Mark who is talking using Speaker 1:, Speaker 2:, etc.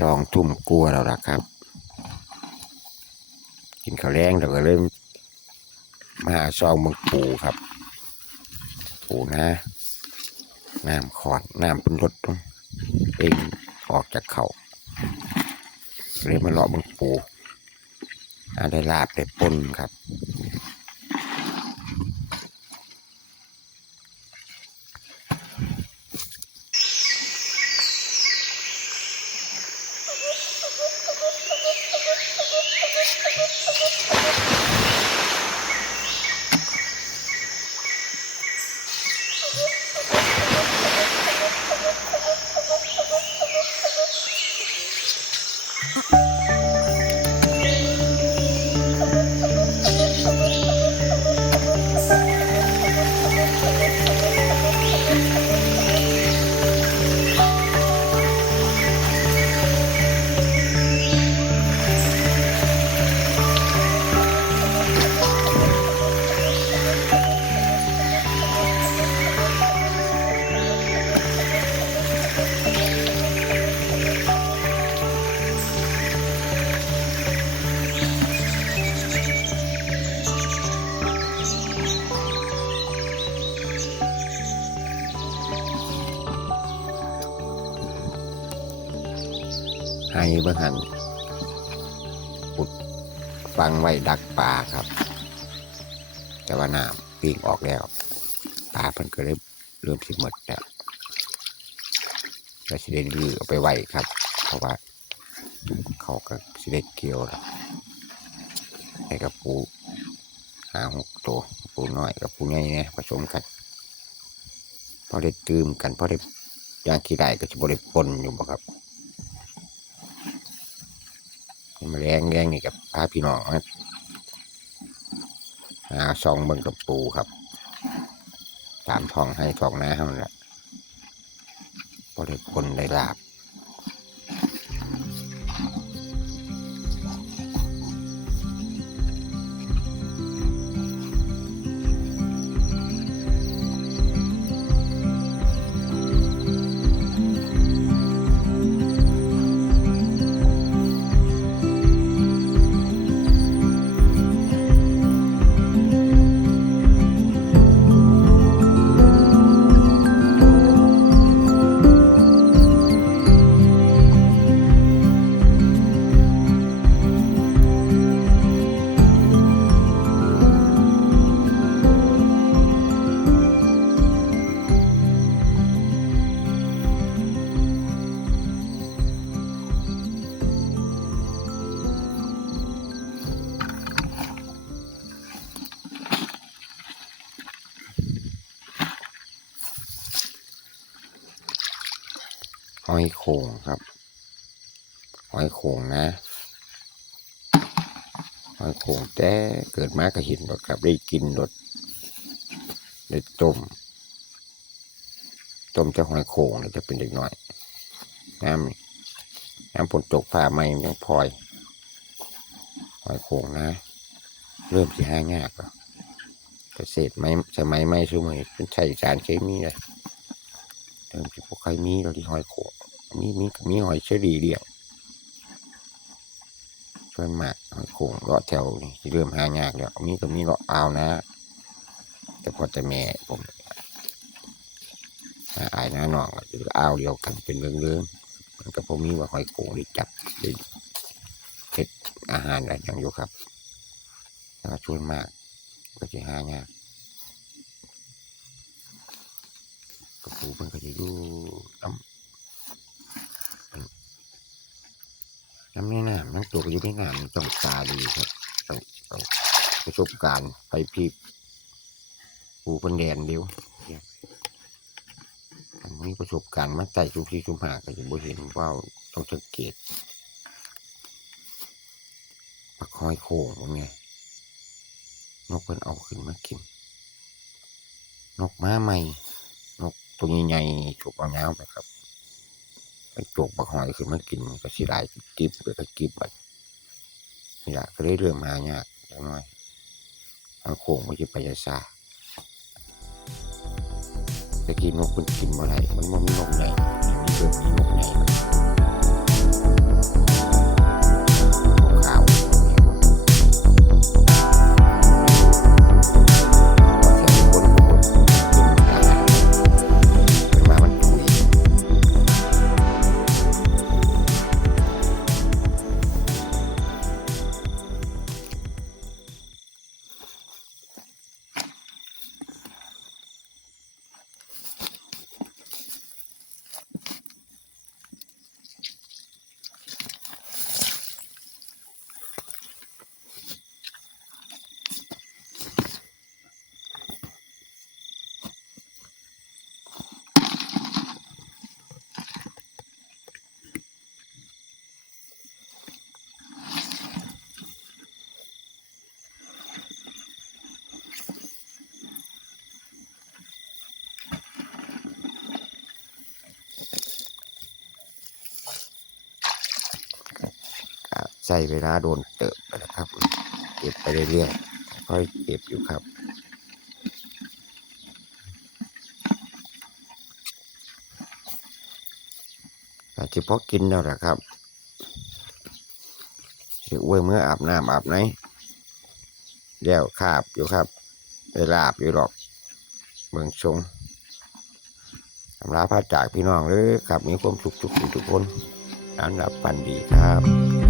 Speaker 1: สองทุ่มกลัวแล้วล่ะครับ กินข้าวแรงเราก็เริ่มมาซองมืองปูครับ ปูนะน้ำขอดน้ำเป็นรถเองออกจากเขาเลยมาเลาะมืองปูอาได้ลาบได้ปนครับ ให้เบิ่งหันปุดฟังไว้ดักปลาครับ แต่ว่าน้ำปีกออกแล้วปลาเพิ่นก็เริ่มเริ่มสิหมดแล้วก็สิได้ลือเอาไปไว้ครับ เพราะว่าเขาก็สิได้เกี่ยวแล้วให้กับปูหาหกตัวปูน้อยกับปูใหญ่เนี่ยผสมกันพอได้ตื่มกันพอได้ย่างขี้ได้ก็จะบริปนอยู่บ่ครับ มาแรงแรงนี่กับพาพี่น้องนะหาซองเบิ่งกับปูครับ ตามท้องให้ท้องน้าเฮานั่นแหละพอได้คนได้ลาบ หอยโข่งครับ หอยโข่งนะ หอยโข่งแต่เกิดมาก็เห็นรถครับ ได้กินรถได้ต้ม ต้มจ้าหอยโข่งจะเป็นเด็กน้อยน้ำน้ำฝนตกฟ้าไหมยังพลอย หอยโข่งนะ เริ่มที่ห้ายากแล้วเกษตรไม่สมัยไม่สมัยเป็นใช้สารเคมีเลยเริ่มที่พวกใครมีเราที่หอยโขง มีมีมีหอยเชอรี่เลี้ยงส่วนมากหอยโข่งเลาะแถวนี่เริ่มหายากแล้วมีก็มีเลาะอ่าวนะ แต่พอจะแม่ผมหาอายน้าหนองก็จะอ่าวเดียวกันเป็นเรื่องๆมันก็พอมีว่าหอยโข่งได้จับได้เฮ็ดอาหารอะไรอย่างอยู่ครับแล้วช่วยมากก็จะหายากกระปูมันก็จะอยู่น้ำ น้ำในน้ำน้ำตัวก็อยู่ในน้ำมันต้องตาดีครับต้องต้องประสบการณ์ไปพริบปูเป็นแดนเดียวอันนี้ประสบการณ์มาใส่ชุมชีชุมหาก็จะบ่เห็นว่าต้องสังเกตปลาคอยโค้งว่าไงนกเพิ่นเอาขึ้นมากิน นกม้าใหม่ นกตัวใหญ่ๆจุกเอาเงาไปครับ ไปจุกบักหอยขึ้นมากินก็สิได้กิบไปก็กิบไปนี่แหละก็ได้เริ่มหายากจังหน่อยทางโค้งมันจะไปยาซาตะกี้นกมันกินบ่ได้มันมันมีนกไหญ่มีเพิ่มมีนกไหน ใช้เวลาโดนเติบไปแล้วครับ เก็บไปเรื่อยๆค่อยเก็บอยู่ครับอาจจะพอกินแล้วล่ะครับเสียอ้วยเมื่ออาบน้ำอาบไหนแล้วคาบอยู่ครับไปลาบอยู่หรอกเมืองชงสำลาพาจากพี่น้องเลยครับ มีความสุขทุกคนทุกคนนอนหลับฝันดีครับ